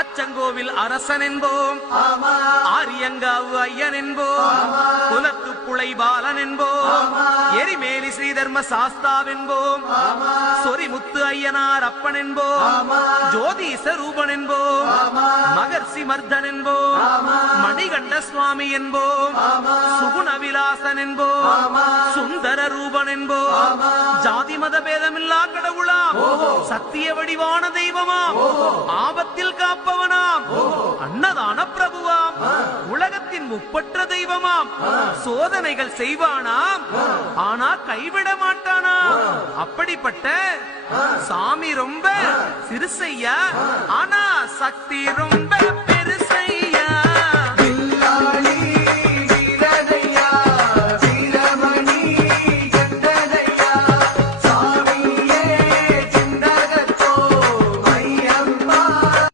அச்சங்கோவில் அரசன் என்போம், ஆரியங்காவு ஐயன் என்போம், குலத்து புலை பாலன் என்போம், எரிமேலி ஸ்ரீதர்ம சாஸ்தாவென்போம், சொரிமுத்து ஐயனார் அப்பன் என்போம், ஜோதிச ரூபன் என்போம், மகர்ஷி மர்தன் என்போம், மணிகண்ட சுவாமி என்போம், சுகுணவிலாசன் என்போம், சுந்தர ரூபன் என்போம், ஜாதி மத பேதமில்லா கடவுளாம், சத்திய வடிவான தெய்வமாம், ஆபத்தில் காப்பவனாம், அன்னதான பிரபுவாம், உலகத்தின் முப்பற்ற தெய்வமாம், சோதனைகள் செய்வானாம், ஆனா கைவிட மாட்டானாம். அப்படிப்பட்ட சாமி ரொம்ப சிறுசையா, ஆனா சக்தி ரொம்ப